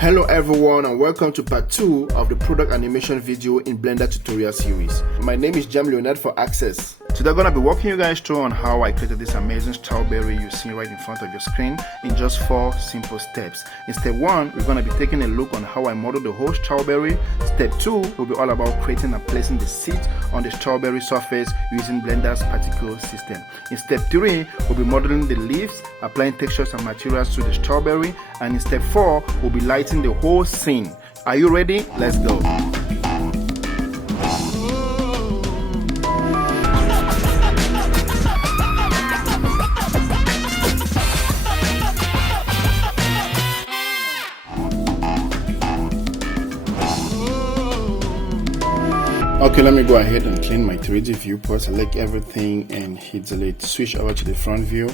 Hello everyone and welcome to part 2 of the product animation video in Blender tutorial series. My name is Jam Leonard for Access. Today I'm going to be walking you guys through on how I created this amazing strawberry you see right in front of your screen in just 4 simple steps. In step 1, we're going to be taking a look on how I modeled the whole strawberry. Step 2 will be all about creating and placing the seed on the strawberry surface using Blender's particle system. In step 3, we'll be modeling the leaves, applying textures and materials to the strawberry, and in step 4, we'll be lighting the whole scene. Are you ready? Let's go. Okay, let me go ahead and clean my 3D viewport, select everything and hit delete. Switch over to the front view.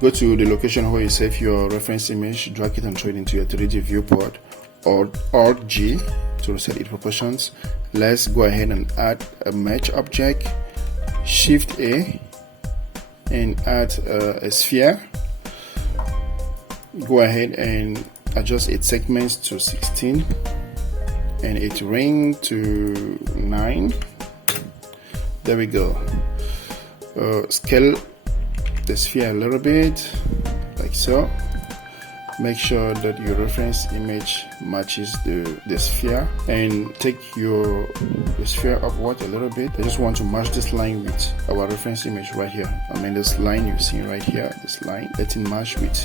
Go to the location where you save your reference image, drag it and throw it into your 3D viewport, or Alt G to reset its proportions. Let's go ahead and add a mesh object, Shift A, and add a sphere. Go ahead and adjust its segments to 16 and its ring to 9. There we go. Scale the sphere a little bit, like so. Make sure that your reference image matches the sphere, and take your sphere upward a little bit. I just want to match this line with our reference image right here. I mean this line you see right here, this line, let it match with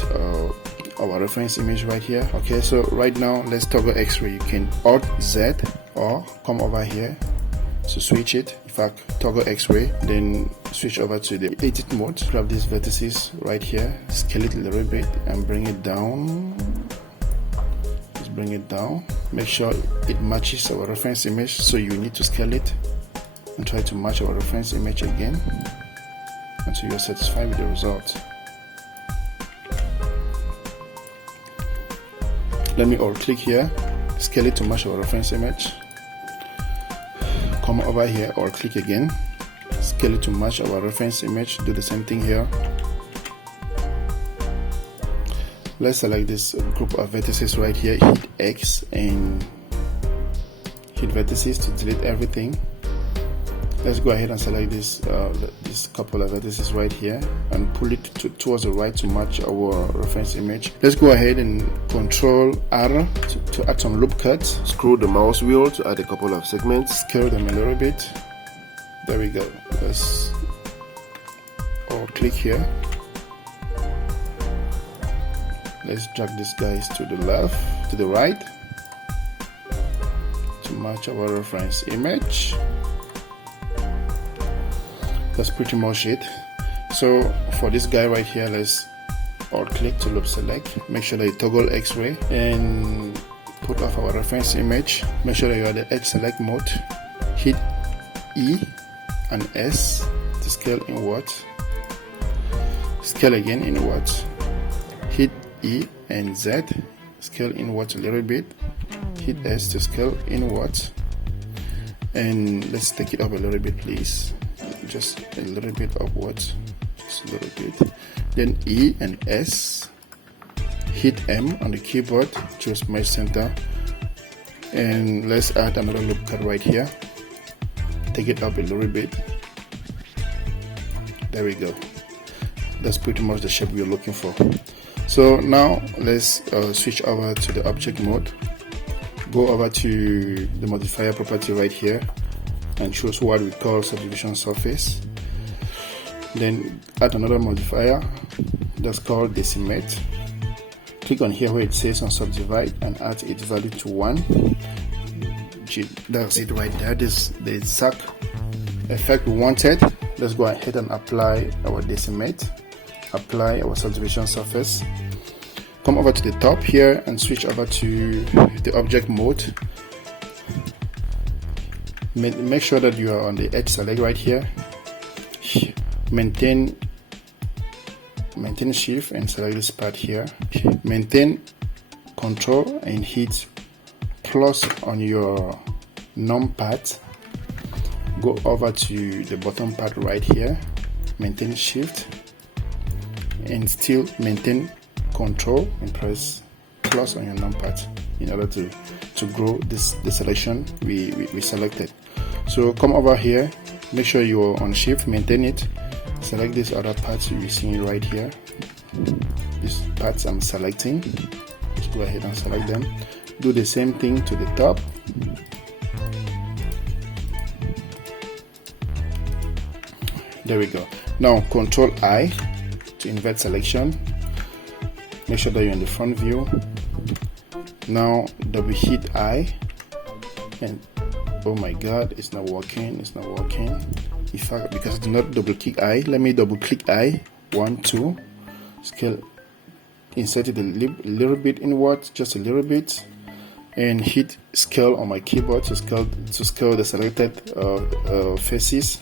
our reference image right here. Okay, so right now let's toggle X-ray. You can Alt Z or come over here to switch it. In fact, toggle X-ray, then switch over to the edit mode. Grab these vertices right here, scale it a little bit and bring it down. Just bring it down. Make sure it matches our reference image, so you need to scale it and try to match our reference image again until you're satisfied with the result. Let me alt click here, scale it to match our reference image. Come over here, or click again, scale it to match our reference image. Do the same thing here. Let's select this group of vertices right here, hit X and hit vertices to delete everything. Let's go ahead and select this couple of vertices right here and pull it towards the right to match our reference image. Let's go ahead and Control R to add some loop cuts. Scroll the mouse wheel to add a couple of segments. Scale them a little bit. There we go. Let's click here. Let's drag these guys to the left, to the right to match our reference image. That's pretty much it. So for this guy right here, let's alt click to loop select. Make sure that you toggle X-ray and put off our reference image. Make sure that you are the edge select mode. Hit E and S to scale inward. Scale again inward. Hit E and Z, scale inward a little bit. Hit S to scale inward. And let's take it up a little bit, please. Just a little bit upwards, just a little bit. Then E and S, hit M on the keyboard, choose mesh center, and let's add another loop cut right here. Take it up a little bit. There we go. That's pretty much the shape we're looking for. So now let's switch over to the object mode. Go over to the modifier property right here and choose what we call subdivision surface. Then add another modifier that's called decimate. Click on here where it says on subdivide and add its value to 1. That's it right there. This is the exact effect we wanted. Let's go ahead and apply our decimate, apply our subdivision surface. Come over to the top here and switch over to the object mode. Make sure that you are on the edge select right here. Maintain shift and select this part here. Maintain control and hit plus on your numpad. Go over to the bottom part right here. Maintain shift and still maintain control and press plus on your numpad. in order to grow the selection we selected. So come over here, make sure you're on shift, maintain it, select these other parts you're seeing right here. These parts I'm selecting, just go ahead and select them. Do the same thing to the top. There we go. Now Control I to invert selection. Make sure that you're in the front view. Now double hit I, and oh my god, it's not working. It's not working. In fact, because I did not double click I, let me double click I. 1, 2. Scale. Insert it a little bit inward, just a little bit, and hit scale on my keyboard to scale the selected faces.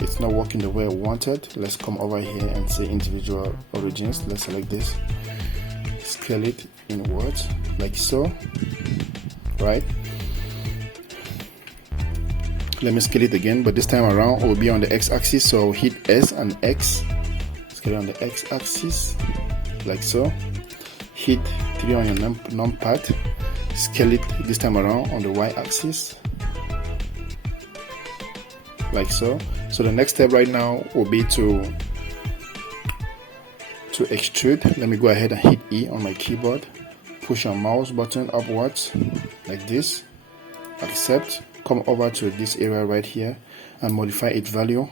It's not working the way I wanted. Let's come over here and say individual origins. Let's select this, scale it inwards like so, right? Let me scale it again, but this time around it will be on the x-axis, so I'll hit S and X, scale it on the x-axis like so. Hit 3 on your numpad, scale it this time around on the y-axis like so. So the next step right now will be to extrude. Let me go ahead and hit E on my keyboard, push your mouse button upwards like this, accept, come over to this area right here and modify its value,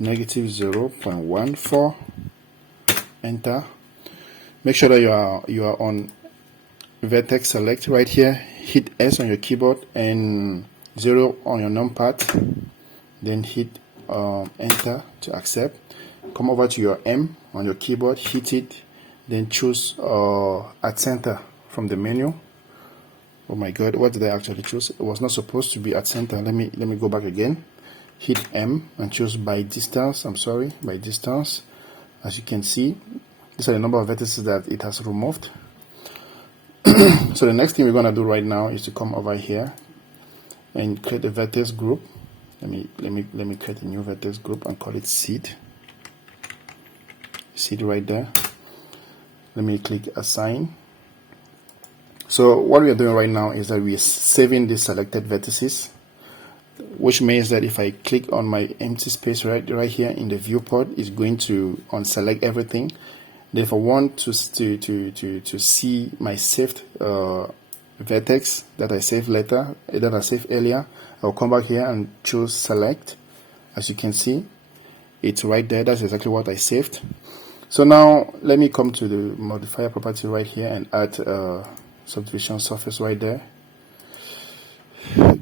-0.14, enter. Make sure that you are on vertex select right here, hit S on your keyboard and 0 on your numpad, then hit enter to accept. Come over to your M on your keyboard, hit it, then choose at center from the menu. Oh my god, what did I actually choose? It was not supposed to be at center. Let me go back again. Hit M and choose by distance. I'm sorry, by distance. As you can see, these are the number of vertices that it has removed. So the next thing we're going to do right now is to come over here and create a vertex group. Let me create a new vertex group and call it seed. Seed right there. Let me click assign. So what we are doing right now is that we are saving the selected vertices, which means that if I click on my empty space right here in the viewport, it's going to unselect everything. Then if I want to see my saved vertex that I saved later, that I saved earlier, I'll come back here and choose select. As you can see, it's right there. That's exactly what I saved. So now let me come to the modifier property right here and add subdivision surface right there.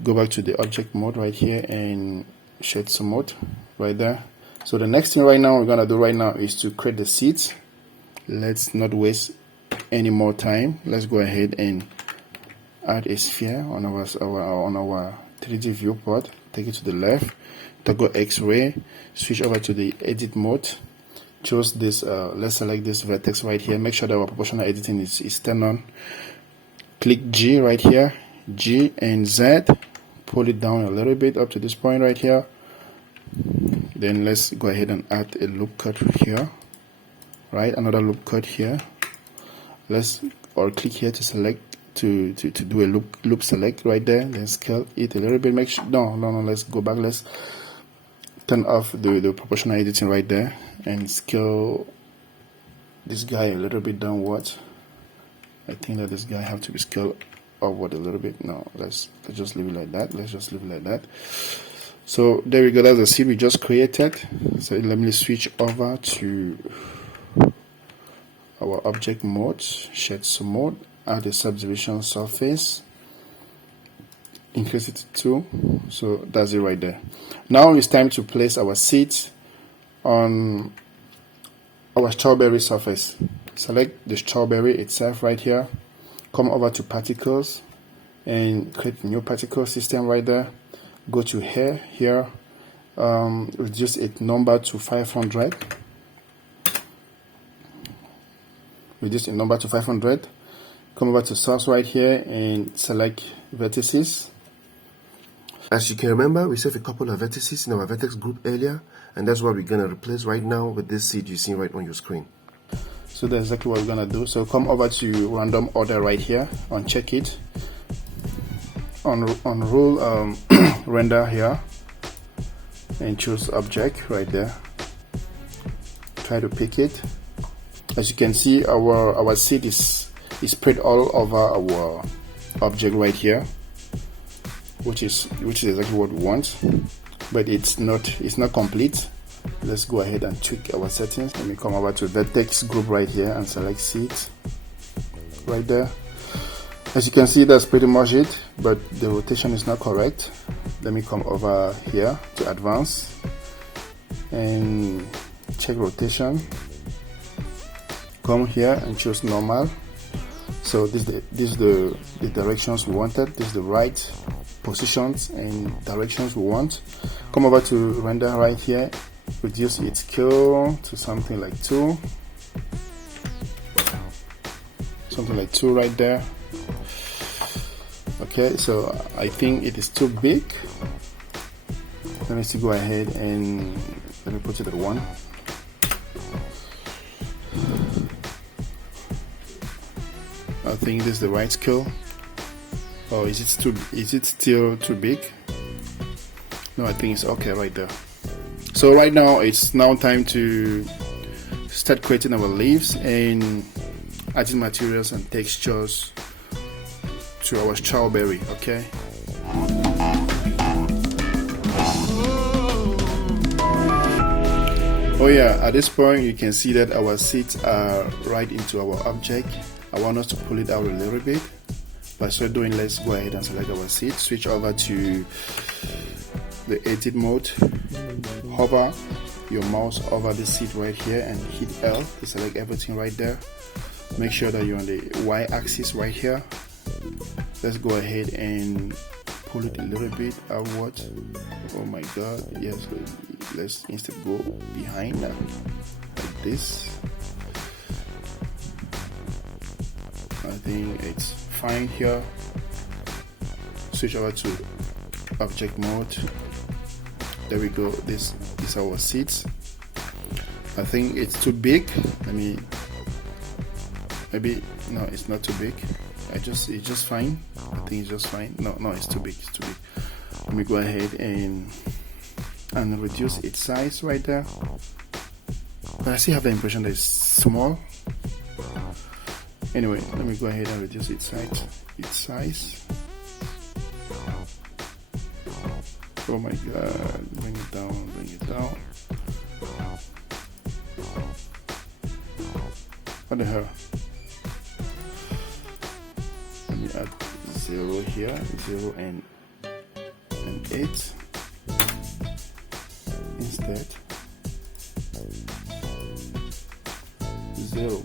Go back to the object mode right here and shade mode right there. So the next thing right now we're gonna do right now is to create the seeds. Let's not waste any more time. Let's go ahead and add a sphere on our 3D viewport. Take it to the left, toggle X-ray, switch over to the edit mode. Choose this. Let's select this vertex right here. Make sure that our proportional editing is turned on. Click G right here, G and Z. Pull it down a little bit up to this point right here. Then let's go ahead and add a loop cut here. Right, another loop cut here. Let's click here to select to do a loop select right there. Then scale it a little bit. Make sure no. Let's go back. Let's turn off the proportional editing right there and scale this guy a little bit downwards. I think that this guy have to be scaled upward a little bit. No, let's just leave it like that. Let's just leave it like that. So there we go. That's the seed we just created. So let me switch over to our object mode, shade mode, add a subdivision surface, increase it to 2. So that's it right there. Now it's time to place our seeds on our strawberry surface. Select the strawberry itself right here, come over to particles and create a new particle system right there. Go to here, reduce its number to 500. Reduce the number to 500. Come over to source right here and select vertices. As you can remember, we saved a couple of vertices in our vertex group earlier, and that's what we're going to replace right now with this seed you see right on your screen. So that's exactly what we're gonna do. So come over to random order right here, uncheck it, on rule render here, and choose object right there. Try to pick it. As you can see, our seed is spread all over our object right here, which is exactly what we want, but it's not complete. Let's go ahead and tweak our settings. Let me come over to vertex group right here and select seed right there. As you can see, that's pretty much it, but the rotation is not correct. Let me come over here to advanced and check rotation. Come here and choose normal. So this is the directions we wanted. This is the right positions and directions we want. Come over to render right here, reduce its scale to something like 2 right there. Okay, so I think it is too big. Let me see, go ahead and let me put it at 1. I think this is the right scale. Or is it still too big? No, I think it's okay right there. So right now it's now time to start creating our leaves and adding materials and textures to our strawberry. Okay. Oh yeah, at this point you can see that our seeds are right into our object. I want us to pull it out a little bit. By so doing, let's go ahead and select our seed, switch over to the edit mode, hover your mouse over the seed right here and hit L to select everything right there. Make sure that you're on the Y axis right here. Let's go ahead and pull it a little bit outward. Oh my god, yes, let's instead go behind that like this. I think it's fine here. Switch over to object mode. There we go. This is our seeds. I think it's too big. Maybe no, it's not too big. It's just fine. I think it's just fine. No, it's too big. It's too big. Let me go ahead and reduce its size right there. But I still have the impression that it's small. Anyway, let me go ahead and reduce its size. Oh my god, bring it down. What the hell? Let me add 0 here, 0 and 8 instead. 0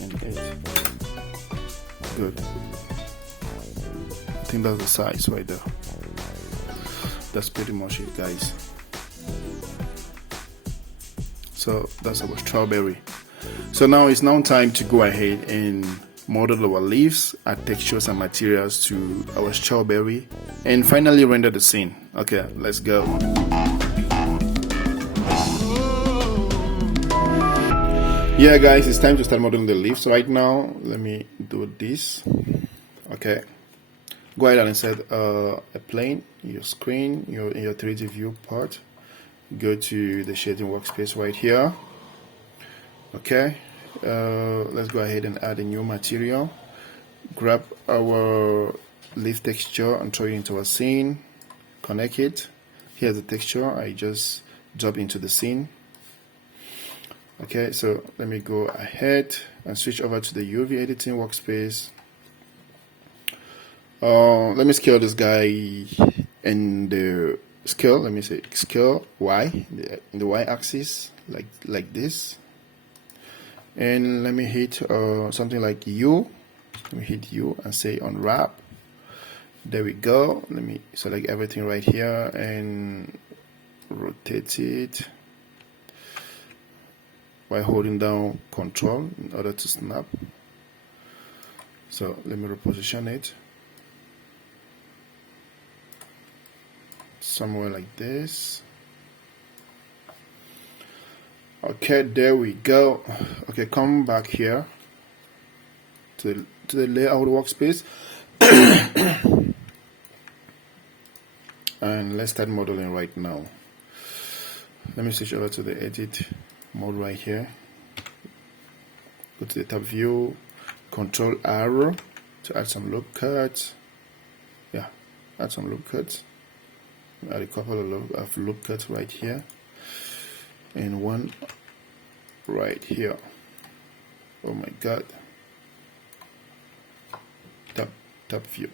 and 8. Good. I think that's the size right there. That's pretty much it, guys. So that's our strawberry. So now it's time to go ahead and model our leaves, add textures and materials to our strawberry, and finally render the scene. Okay, let's go. Yeah guys, it's time to start modeling the leaves right now. Let me do this. Okay, go ahead and insert a plane, your screen, your 3D view part. Go to the shading workspace right here. Okay, let's go ahead and add a new material. Grab our leaf texture and throw it into our scene. Connect it. Here's the texture. I just drop into the scene. Okay, so let me go ahead and switch over to the UV editing workspace. Let me scale this guy in the scale. Let me say scale Y in the Y axis, like this. And let me hit something like U. Let me hit U and say unwrap. There we go. Let me select everything right here and rotate it by holding down Control in order to snap. So let me reposition it somewhere like this. Okay, there we go. Okay, come back here to the layout workspace and let's start modeling right now. Let me switch over to the edit mode right here. Go to the top view, control arrow to add some loop cuts. Yeah, add some loop cuts. Add a couple of loop cuts right here and one right here. Oh my god. Top view.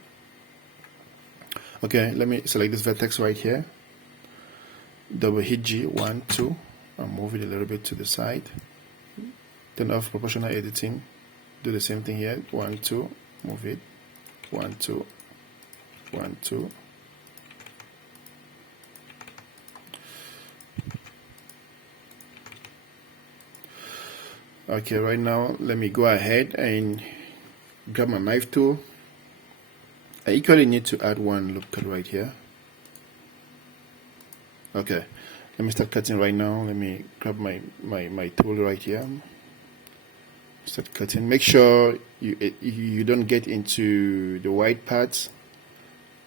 Okay, let me select this vertex right here. Double hit G, 1, 2, and move it a little bit to the side. Turn off proportional editing. Do the same thing here. 1, 2, move it. 1, 2, 1, 2. Okay, right now let me go ahead and grab my knife tool. I equally need to add one loop cut right here. Okay, let me start cutting right now. Let me grab my tool right here. Start cutting. Make sure you don't get into the white parts.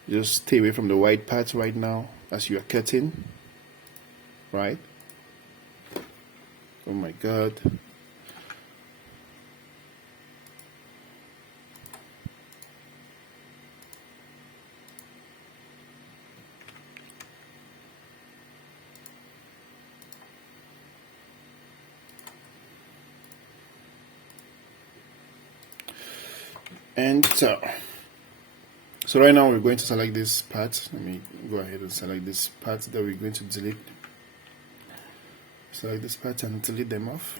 Just stay away from the white parts right now as you are cutting. Right? Oh my god. Enter. So right now we're going to select this part. Let me go ahead and select this part that we're going to delete. Select this part and delete them off.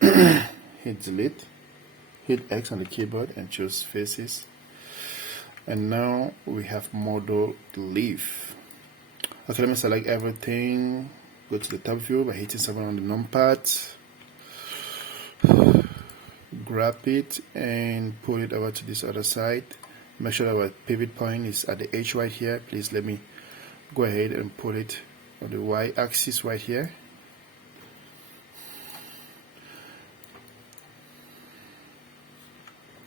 Hit delete. Hit X on the keyboard and choose faces. And now we have model leaf. Okay, let me select everything. Go to the top view by hitting 7 on the numpad. Grab it and pull it over to this other side. Make sure our pivot point is at the edge right here. Please let me go ahead and put it on the Y axis right here.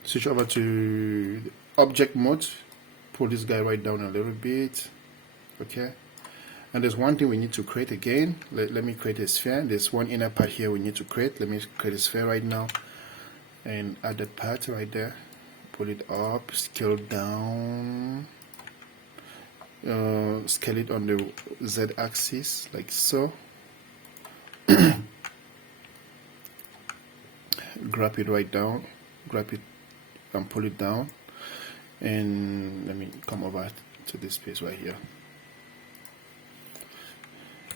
Switch over to the object mode. Pull this guy right down a little bit. Okay. And there's one thing we need to create again. Let me create a sphere. There's one inner part here we need to create. Let me create a sphere right now. And add that part right there. Pull it up, scale down, scale it on the Z axis like so. Grab it right down, grab it and pull it down. And let me come over to this space right here.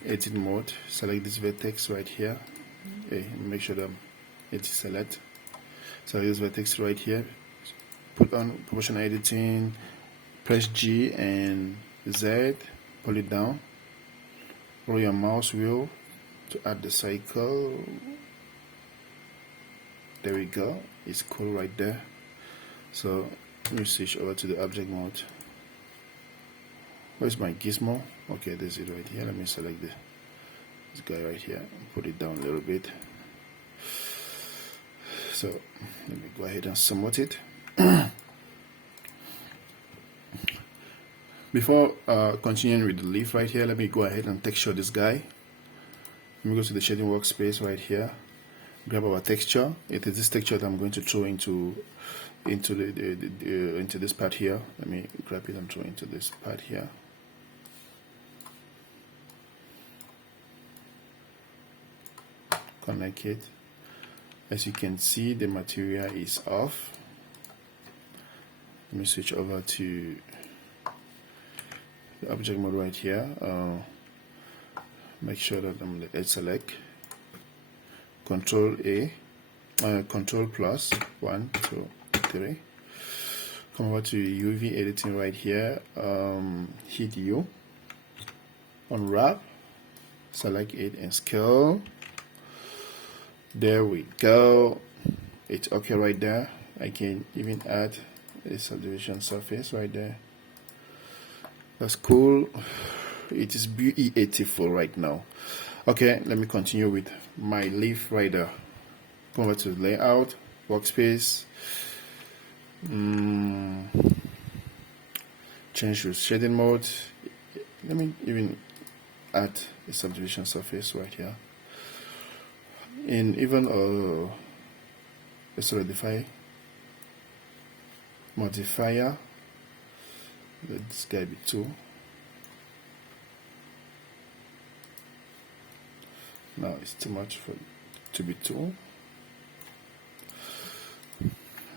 Edit mode, select this vertex right here. Okay, make sure that it is select. So this vertex right here, put on proportional editing, press G and Z, pull it down, roll your mouse wheel to add the cycle. There we go, it's cool right there. So let me switch over to the object mode. Where's my gizmo? Okay, there's it right here. Let me select this guy right here and put it down a little bit. So let me go ahead and submit it. Before continuing with the leaf right here, let me go ahead and texture this guy. Let me go to the shading workspace right here. Grab our texture. It is this texture that I'm going to throw into this part here. Let me grab it and throw into this part here. Connect it. As you can see, the material is off. Let me switch over to the object mode right here. Make sure that I'm the edge select. Control A, Control plus 1, 2, 3. Come over to UV editing right here. Hit U. Unwrap. Select it and scale. There we go. It's okay right there. I can even add a subdivision surface right there. That's cool. It is beautiful right now. Okay, let me continue with my leaf rider. Go over to layout, workspace, change to shading mode. Let me even add a subdivision surface right here. And even a solidify modifier. Let this guy be 2. Now it's too much for to be 2.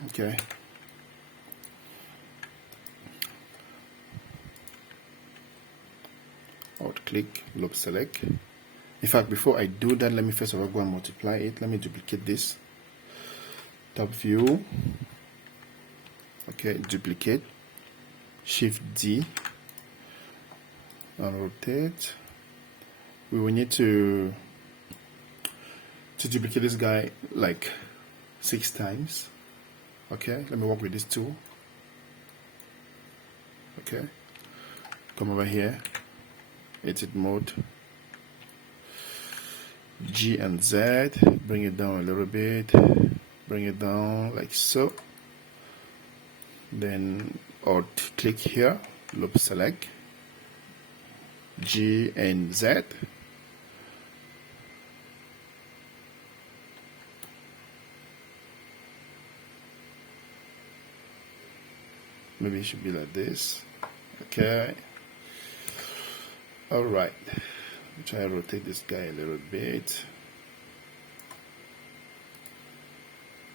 Okay. Alt click, loop select. In fact, before I do that, let me first of all go and multiply it. Let me duplicate this. Top view. Okay, duplicate. Shift D and rotate. We will need to duplicate this guy like 6 times. Okay, let me work with this tool. Okay, come over here, edit mode, G and Z, bring it down a little bit, bring it down like so. Then Alt click here, loop select, G and Z. Maybe it should be like this. Okay. Alright. Try to rotate this guy a little bit.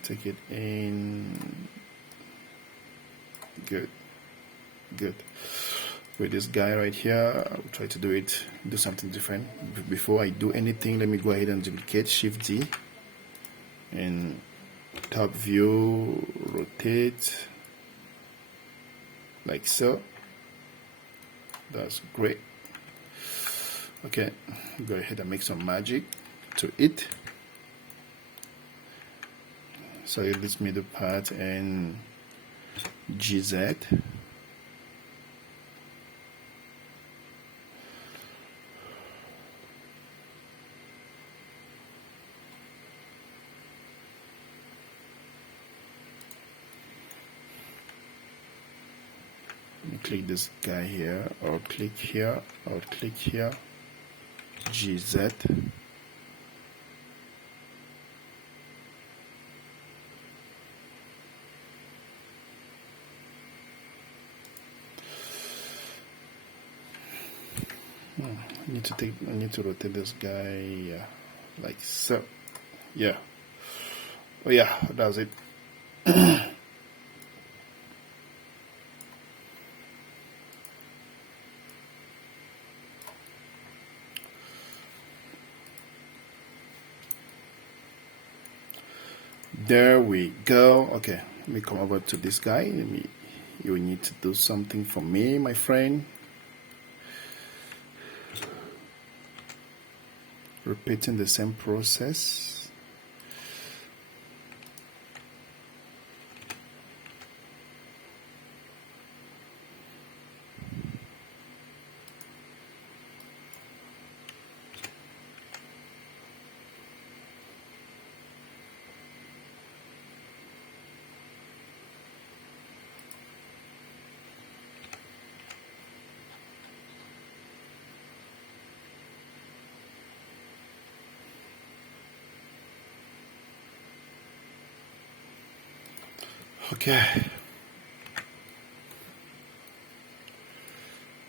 Take it in. Good. Good. With this guy right here, I'll try to do something different. Before I do anything, let me go ahead and duplicate, Shift D, and top view, rotate, like so. That's great. Okay, go ahead and make some magic to it. So this middle part and GZ. Click this guy here, or click here, or click here, GZ. I need to rotate this guy like so. Yeah. Oh yeah, that's it. There we go. Okay, let me come over to this guy. You need to do something for me, my friend. Repeating the same process. Okay,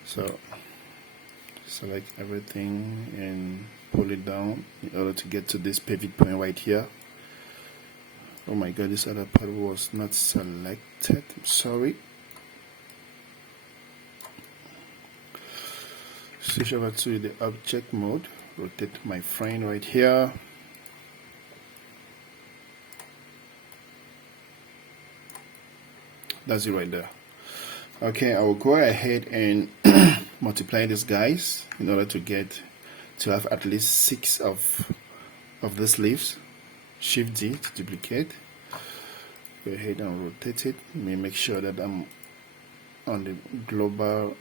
so select everything and pull it down in order to get to this pivot point right here. Oh my god, this other part was not selected. I'm sorry. Switch over to the object mode, rotate my frame right here. That's it right there. Okay, I will go ahead and multiply these guys in order to have at least 6 of these leaves. Shift D to duplicate. Go ahead and rotate it. Let me make sure that I'm on the global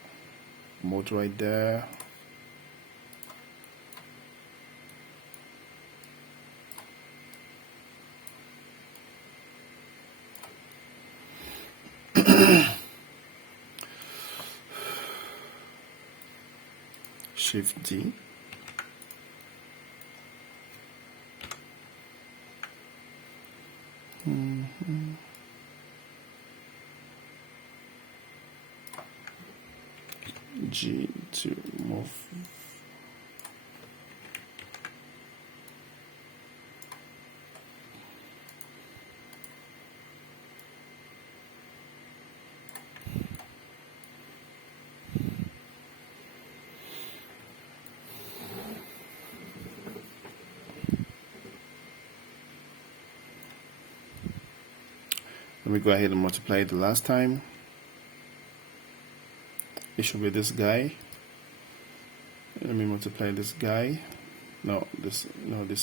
mode right there. Shift D. G to move. Let me go ahead and multiply it the last time. It should be this guy. Let me multiply this guy. No, this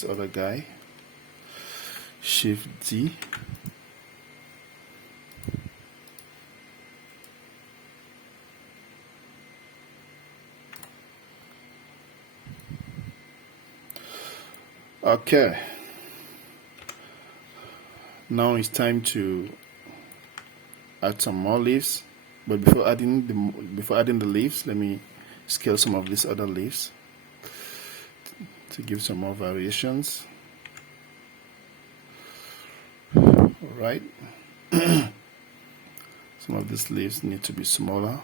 other guy. Shift D. Okay. Now it's time to add some more leaves. But before adding the leaves, let me scale some of these other leaves to give some more variations. All right. Some of these leaves need to be smaller.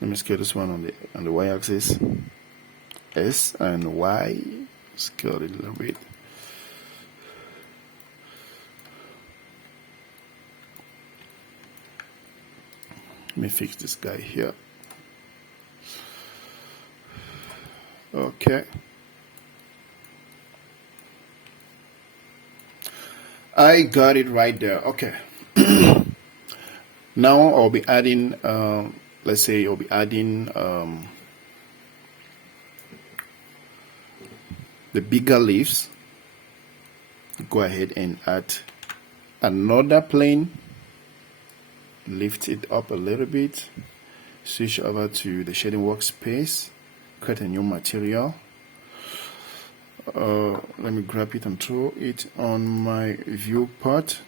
Let me scale this one on the y-axis. S and Y, scale it a little bit. Let me fix this guy here. Okay. I got it right there. Okay. Now I'll be adding, let's say I'll be adding the bigger leaves. Go ahead and add another plane, lift it up a little bit, switch over to the shading workspace, create a new material. Let me grab it and throw it on my viewport.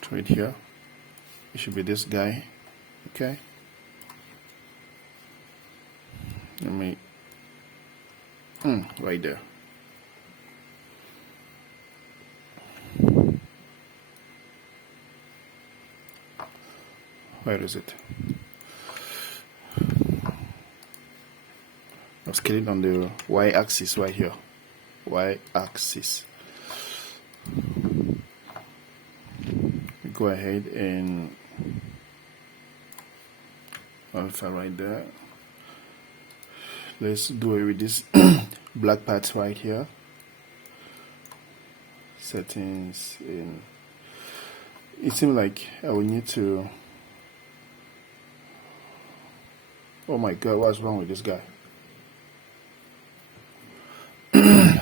Throw it here. It should be this guy. Okay. Let me right there. Where is it? I'll scale it on the y-axis right here. Y-axis. Go ahead and alpha right there. Let's do it with this black part right here. Settings in. It seems like I will need to. Oh my God, what's wrong with this guy?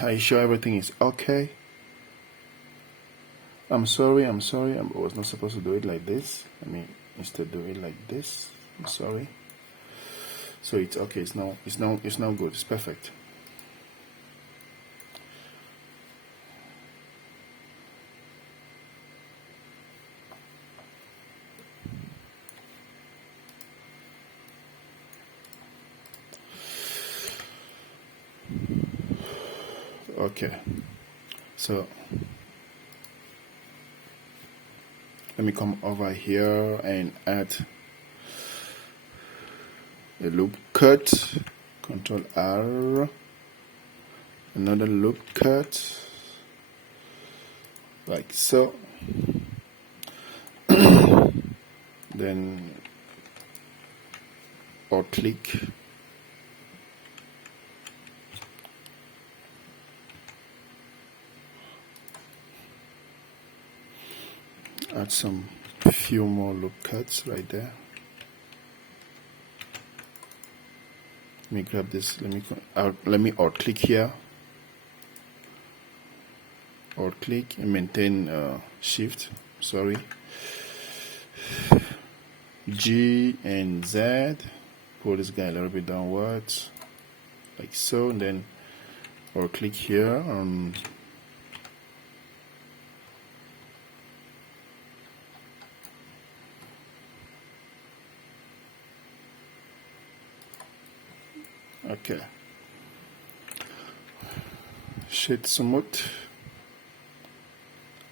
Are you sure everything is okay? I'm sorry. I was not supposed to do it like this. I mean, instead do it like this. I'm sorry. So it's okay. It's now good. It's perfect. Okay. So let me come over here and add a loop cut, Control R, another loop cut, like so. Then or click, add some few more loop cuts right there. Let me grab this. Let me alt click here. Alt click and maintain shift. Sorry. G and Z. Pull this guy a little bit downwards, like so, and then or click here on okay, shade smooth,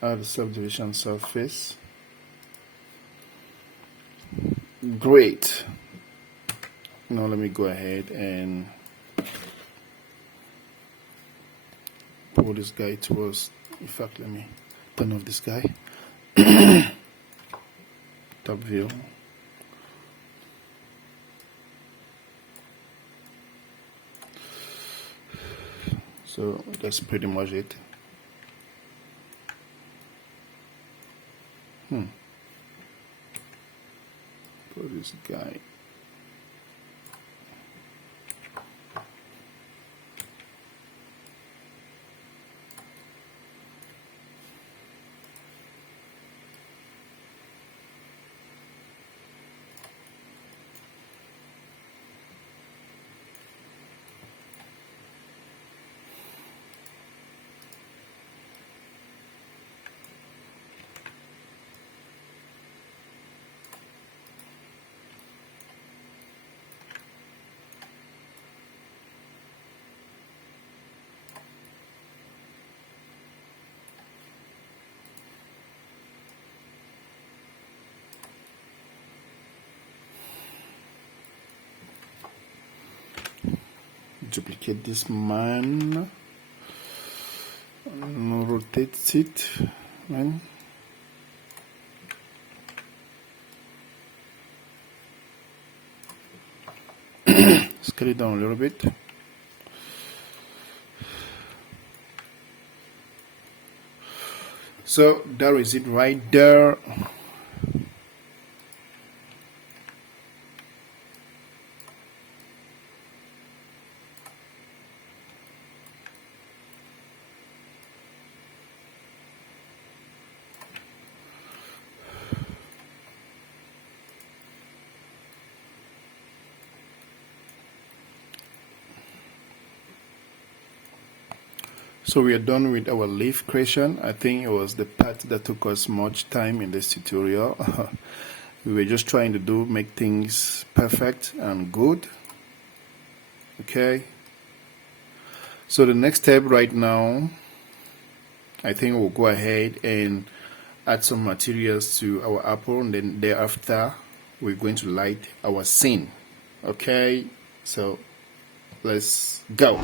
add subdivision surface. Great. Now let me go ahead and pull this guy towards, in fact let me turn off this guy. Top view. So that's pretty much it. For this guy. Duplicate this man and rotate it, man. Scale it down a little bit. So there is it right there. So we are done with our leaf creation. I think it was the part that took us much time in this tutorial. We were just trying to make things perfect and good. Okay. So the next step right now, I think we'll go ahead and add some materials to our apple, and then thereafter we're going to light our scene. Okay, so let's go.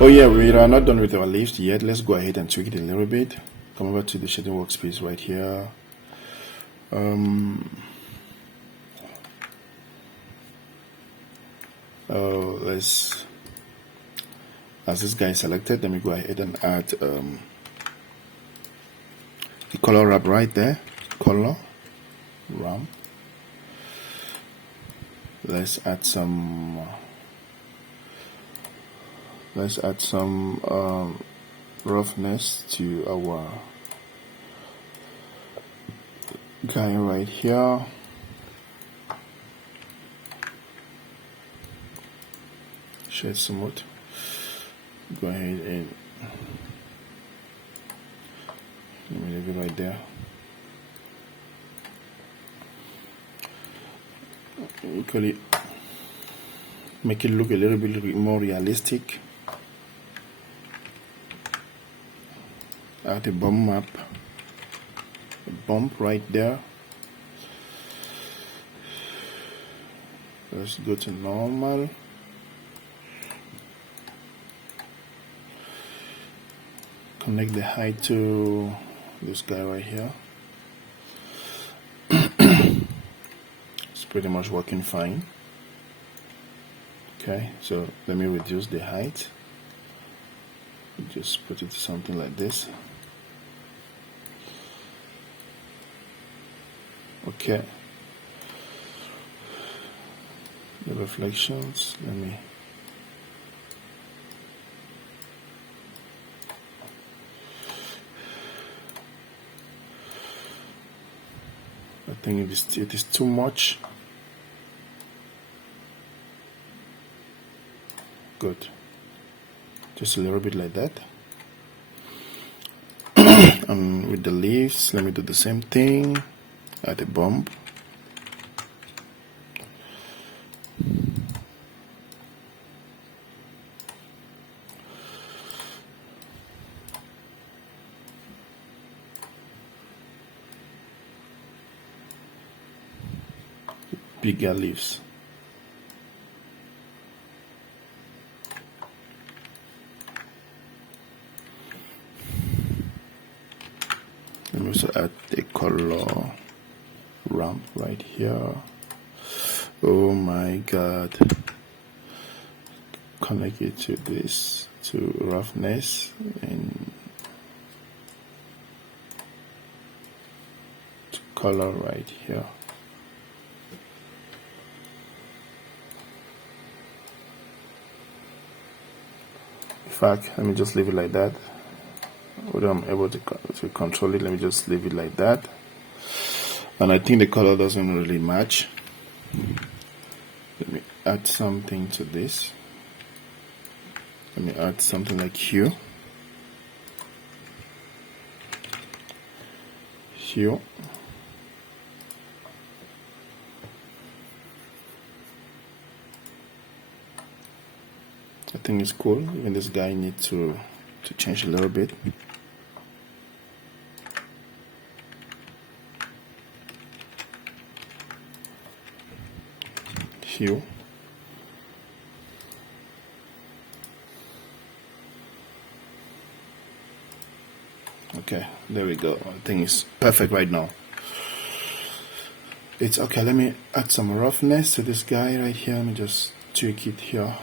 Oh yeah, we are not done with our leaves yet. Let's go ahead and tweak it a little bit. Come over to the shading workspace right here. Let's, as this guy is selected, let me go ahead and add the color wrap right there. Color wrap. Let's add some roughness to our guy right here. Shade smooth. Go ahead and let me leave it right there. Equally make it look a little bit more realistic. Add a bump map, a bump right there. Let's go to normal. Connect the height to this guy right here. It's pretty much working fine. Okay, so let me reduce the height. Just put it to something like this. Okay. The reflections, let me I think it is too much. Good. Just a little bit like that. And with the leaves, let me do the same thing. Add a bump. Bigger leaves. Let me also add a color ramp right here. Oh my god. Connect it to this, to roughness, and to color right here. In fact, let me just leave it like that. Whether I'm able to control it, let me just leave it like that. And I think the color doesn't really match. Let me add something to this. Let me add something like hue. Hue. I think it's cool. Even this guy needs to change a little bit. Hue. Okay, there we go. I think it's perfect right now. It's okay. Let me add some roughness to this guy right here. Let me just tweak it here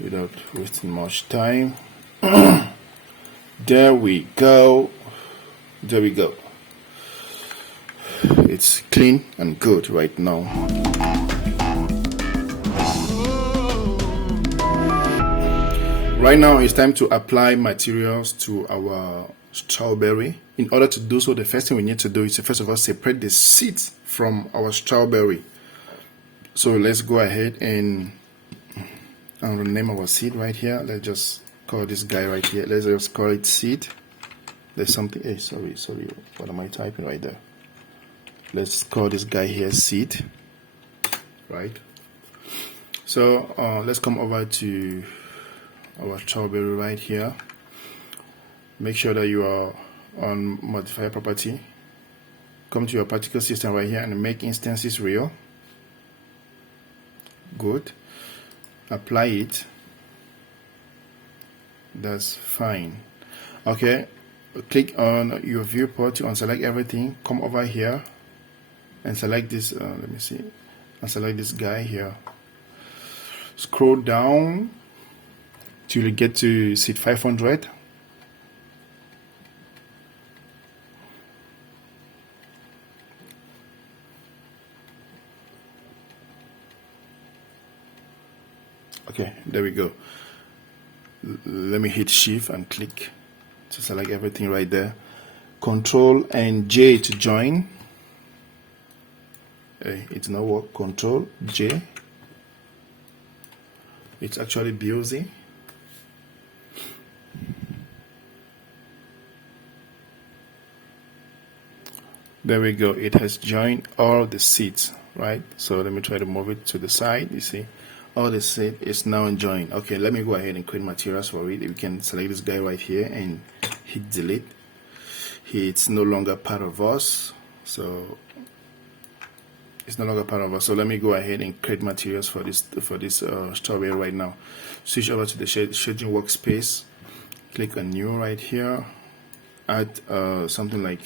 without wasting much time. There we go. There we go. It's clean and good right now. Right now it's time to apply materials to our strawberry. In order to do so, the first thing we need to do is to first of all separate the seeds from our strawberry. So let's go ahead and rename our seed right here. Let's just call this guy right here. Let's just call it seed. There's something. Hey, sorry. What am I typing right there? Let's call this guy here seed. Right. So let's come over to our strawberry right here. Make sure that you are on modifier property. Come to your particle system right here and make instances real. Good. Apply it. That's fine. Okay. Click on your viewport to unselect everything. Come over here and select this. Let me see. And select this guy here. Scroll down till you get to seed 500. Okay, there we go. Let me hit shift and click to select everything right there. Control and J to join. Hey, it's not work. Control J. It's actually busy. There we go. It has joined all the seeds, right? So let me try to move it to the side. You see, all the seed is now joined. Okay, let me go ahead and create materials for it. We can select this guy right here and hit delete. It's no longer part of us. So it's no longer part of us. So let me go ahead and create materials for this strawberry right now. Switch over to the shading workspace. Click on new right here. Add something like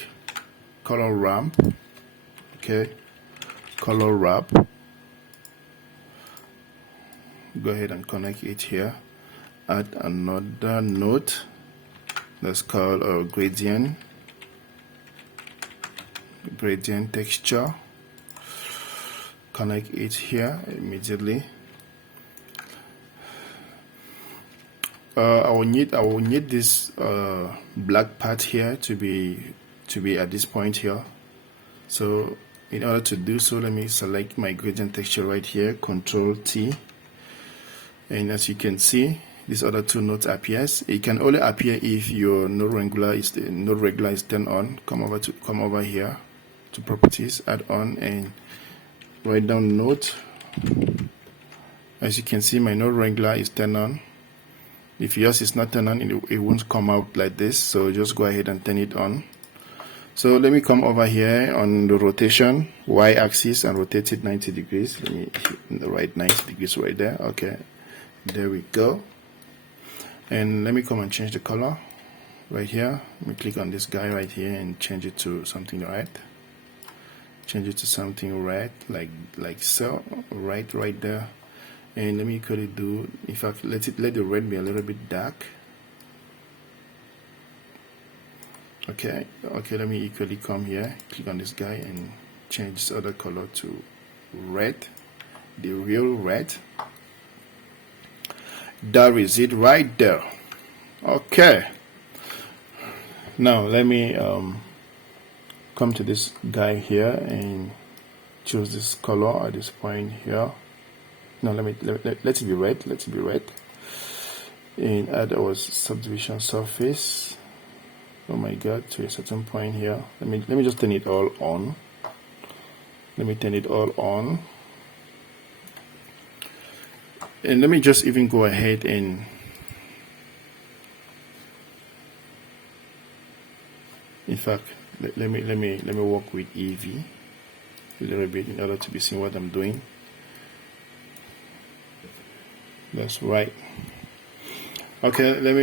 color ramp. Okay, color wrap. Go ahead and connect it here. Add another node that's called gradient texture. Connect it here immediately. I will need this black part here to be at this point here. So in order to do so, let me select my gradient texture right here, Control T, and as you can see, these other two nodes appears. It can only appear if your node regular is turned on. Come over here to properties, add on, and write down node. As you can see, my node regular is turned on. If yours is not turned on, it won't come out like this, so just go ahead and turn it on. So let me come over here on the rotation y-axis and rotate it 90 degrees. Let me hit the right 90 degrees right there. Okay, there we go. And let me come and change the color right here. Let me click on this guy right here and change it to something red. Change it to something red, like so, right there. And let me quickly do, in fact, let the red be a little bit dark. Okay, let me equally come here, click on this guy and change this other color to red, the real red. That is it right there. Okay, now let me come to this guy here and choose this color at this point here. No, let it be red. Let it be red. And add our subdivision surface. Oh my God, to a certain point here. Let me just turn it all on. Let me turn it all on. And let me just even go ahead and in fact let me work with EV a little bit in order to be seeing what I'm doing. That's right. Okay, let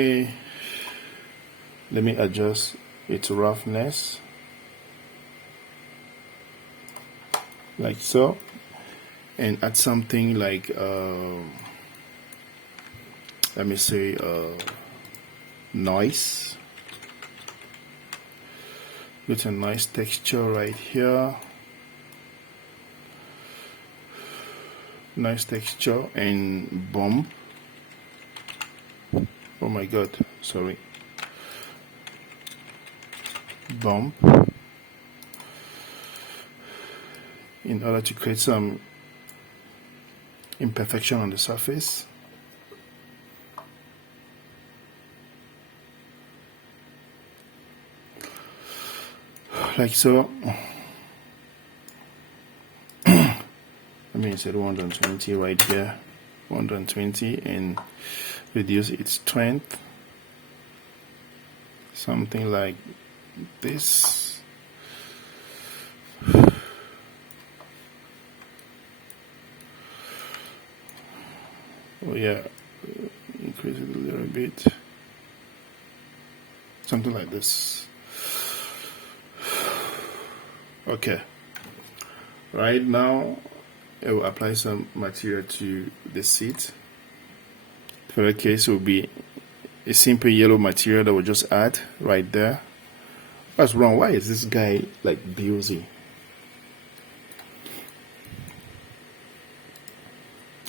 me adjust its roughness like so, and add something like let me say noise with a nice texture right here. Nice texture and bump. Oh my God, sorry. Bump in order to create some imperfection on the surface. Like so. I mean, it's at 120 right here, 120, and reduce its strength, something like this. Oh yeah, increase it a little bit, something like this. Okay, right now I will apply some material to the seat. For that case, it will be a simple yellow material that we'll just add right there. What's wrong? Why is this guy like busy?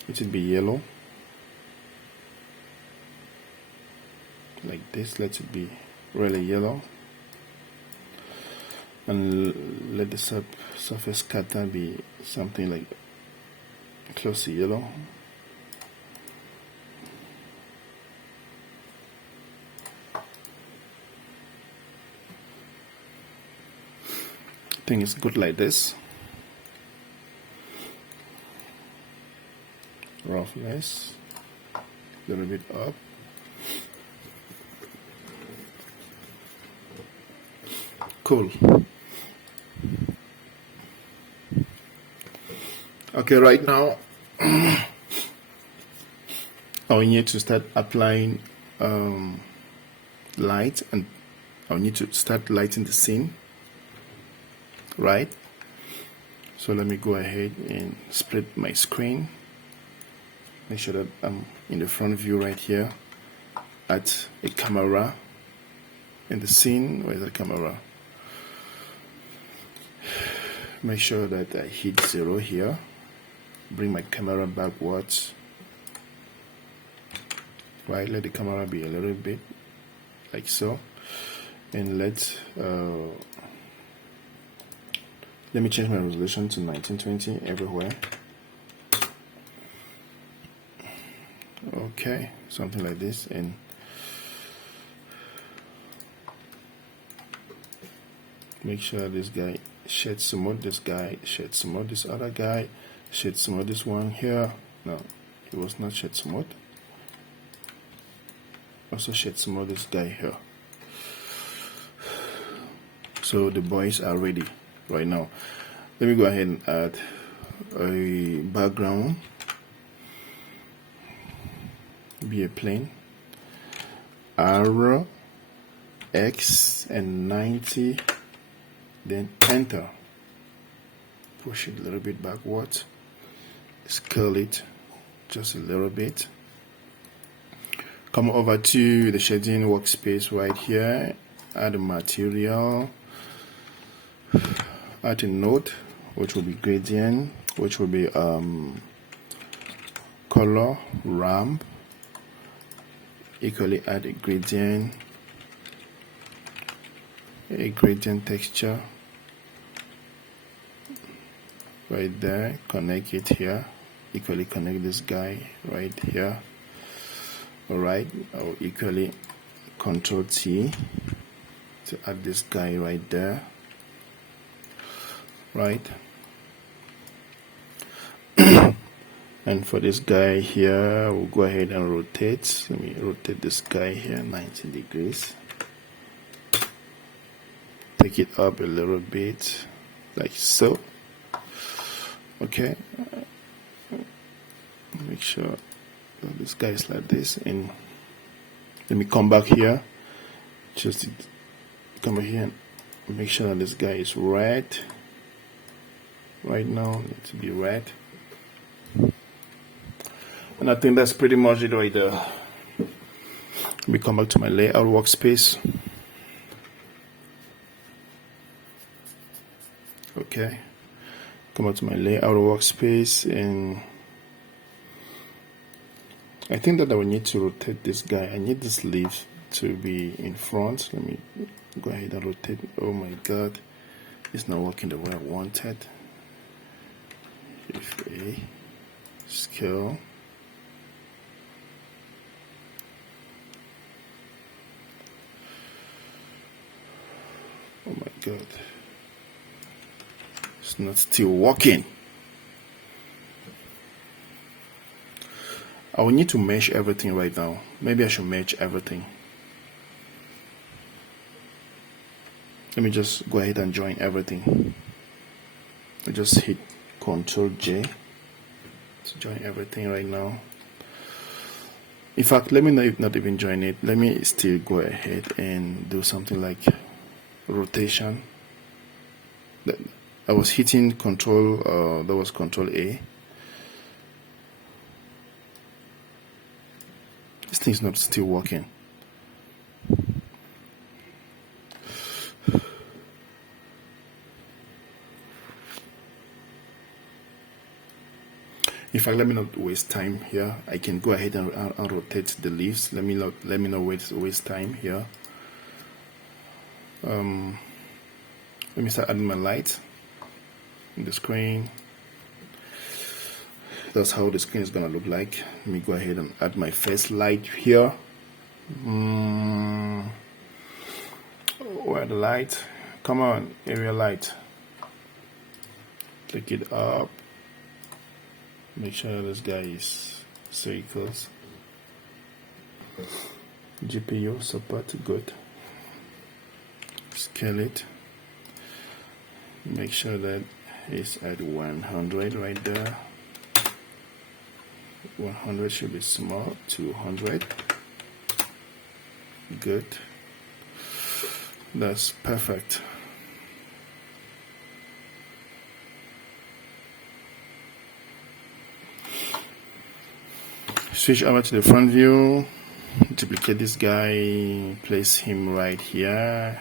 It should be yellow. Like this, let it be really yellow. And let the surface pattern be something like close to yellow. I think it's good like this. Roughness, a little bit up. Cool. Okay, right now I need to start applying light, and I need to start lighting the scene, right? So let me go ahead and split my screen. Make sure that I'm in the front view right here. Add a camera in the scene. Where's the camera? Make sure that I hit 0 here. Bring my camera backwards. Right, let the camera be a little bit like so, and let me change my resolution to 1920 everywhere. Okay, something like this, and make sure this guy shed smooth, this guy shed smooth, this other guy shed smooth, this one here. No, it was not shed smooth. Also shed smooth this guy here. So the boys are ready right now. Let me go ahead and add a background, be a plane, arrow, X and 90, then enter. Push it a little bit backwards, scale it just a little bit. Come over to the shading workspace right here, add a material, add a node, which will be gradient, which will be color, ramp, equally add a gradient texture right there, connect it here, equally connect this guy right here. Alright, I'll equally Control T to add this guy right there, right? And for this guy here, we'll go ahead and rotate. Let me rotate this guy here 90 degrees. Take it up a little bit, like so. Okay. Make sure that this guy is like this. And let me come back here. Just come over here and make sure that this guy is red. Right now, it needs to be red. And I think that's pretty much it right there. Let me come back to my layout workspace. Okay, come back to my layout workspace, and I think that I will need to rotate this guy. I need this leaf to be in front. Let me go ahead and rotate. Oh my god, it's not working the way I wanted. Shift A, scale. Oh my god, it's not still working. I will need to mesh everything right now. Maybe I should mesh everything. Let me just go ahead and join everything. I just hit Control J to join everything right now. In fact, let me not even join it. Let me still go ahead and do something like rotation. I was hitting Control. That was Control A. This thing's not still working. In fact, let me not waste time here. I can go ahead and rotate the leaves. Let me not waste time here. Let me start adding my light in the screen. That's how the screen is gonna look like. Let me go ahead and add my first light here. Where the light? Come on, area light. Click it up. Make sure this guy is circles. GPU support, good. Scale it. Make sure that it's at 100 right there. 100 should be small. 200. Good. That's perfect. Switch over to the front view. Duplicate this guy. Place him right here.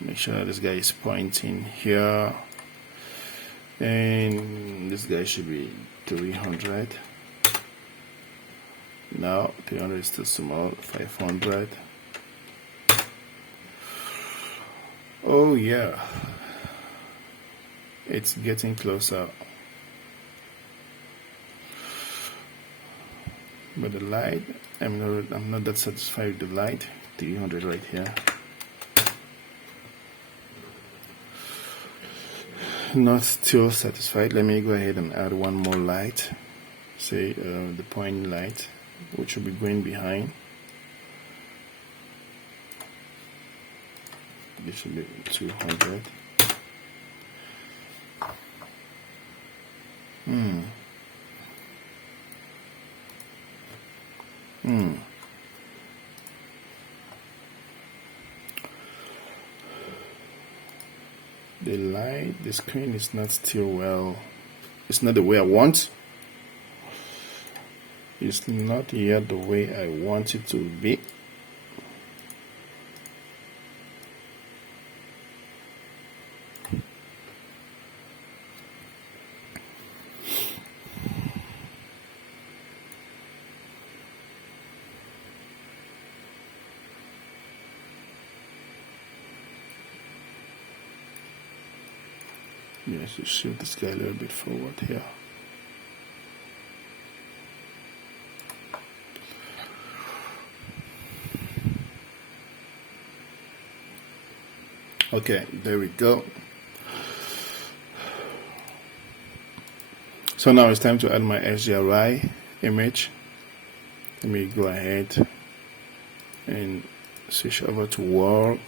Make sure this guy is pointing here. And this guy should be 300. Now 300 is too small. 500. Oh yeah, it's getting closer. But the light, I'm not that satisfied with the light. 300 right here. Not still satisfied. Let me go ahead and add one more light. Say the point light, which will be going behind. This should be 200. The light, the screen is not still well. It's not the way I want. It's not yet the way I want it to be. Yes, to shift this guy a little bit forward here. Okay, there we go. So now it's time to add my HDRI image. Let me go ahead and switch over to World,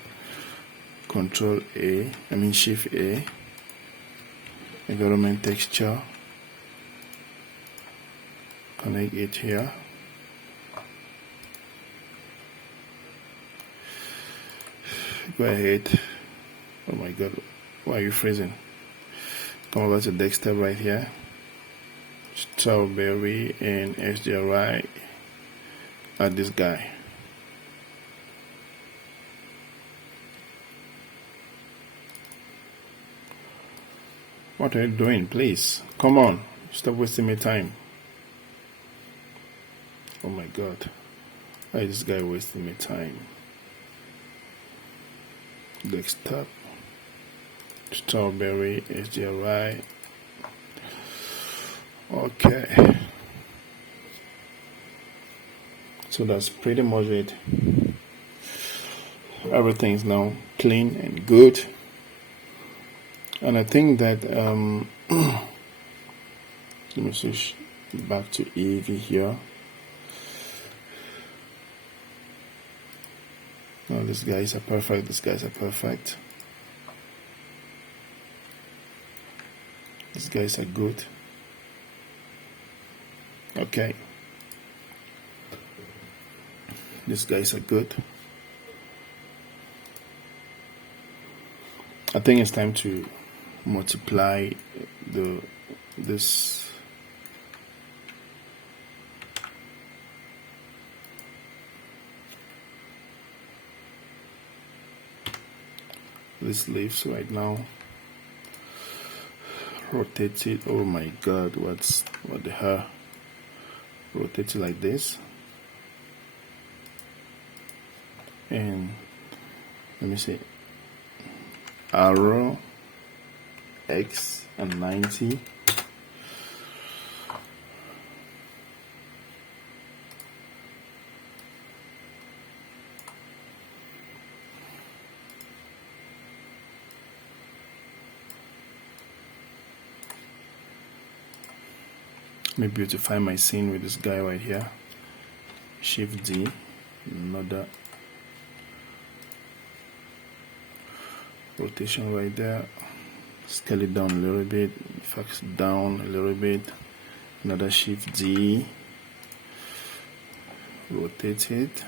Shift A, environment texture, connect it here. Go ahead. Oh my god, why are you freezing? Come over to desktop right here, strawberry and HDRI. Add this guy. What are you doing? Please, come on, stop wasting my time. Oh my god, why is this guy wasting my time? Desktop, strawberry, HDRI. Okay, so that's pretty much it. Everything is now clean and good, and I think that let me switch back to Eevee here. No, these guys are perfect. These guys are perfect. These guys are good. Okay. These guys are good. I think it's time to multiply this leaves right now. Rotate it. Oh my god, what the hell? Rotate it like this, and let me see, arrow X and 90. Let me beautify my scene with this guy right here. Shift D, another rotation right there. Scale it down a little bit, focus down a little bit. Another Shift D, rotate it,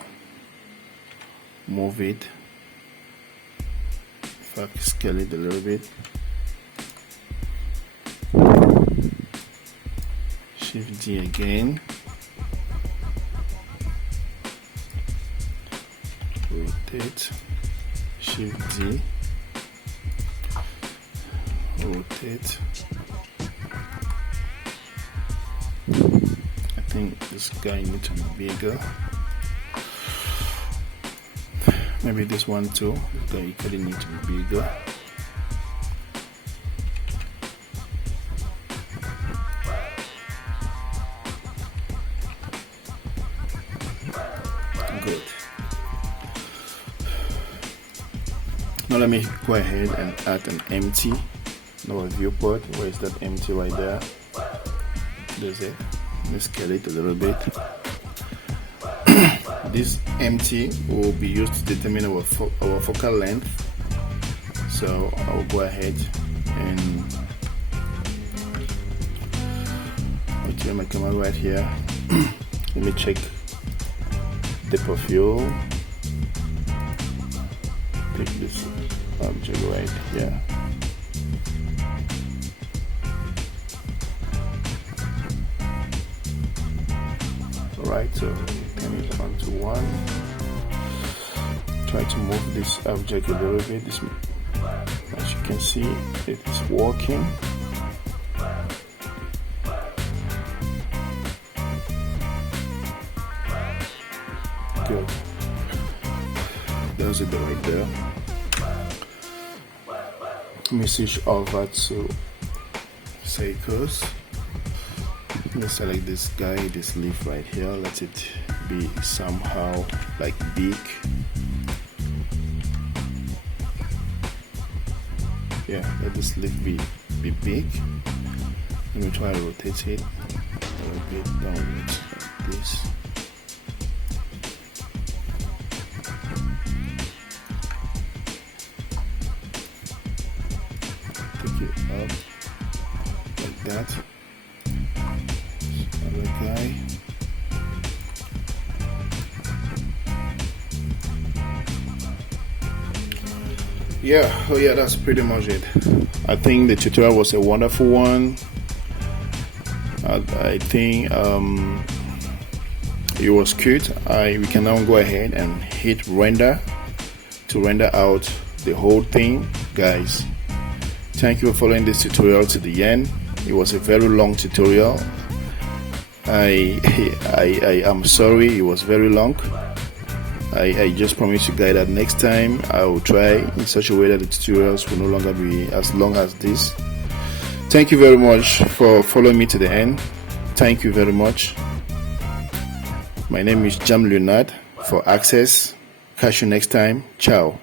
move it, focus, scale it a little bit. Shift D again, rotate, Shift D, rotate. I think this guy needs to be bigger. Maybe this one too. This guy equally needs to be bigger. Now let me go ahead and add an empty. Now a viewport. Where is that empty right there? There's it. Let's scale it a little bit. This empty will be used to determine our focal length. So I'll go ahead and turn my camera right here. Let me check depth of field. Take this object right here. Alright, so turn it on to 1. Try to move this object a little bit. As you can see, it is working. Good. There's it right there. Let me switch over to Seikos. Let me select this guy, this leaf right here. Let it be somehow like big. Yeah, let this leaf be big. Let me try to rotate it a little bit downwards like this. Take it up like that. Other guy. Yeah, oh yeah, that's pretty much it. I think the tutorial was a wonderful one. I think it was good. We can now go ahead and hit render to render out the whole thing. Guys, thank you for following this tutorial to the end. It was a very long tutorial. I am sorry it was very long. I just promise you guys that next time I will try in such a way that the tutorials will no longer be as long as this. Thank you very much for following me to the end. Thank you very much. My name is Jam Leonard for Access. Catch you next time. Ciao.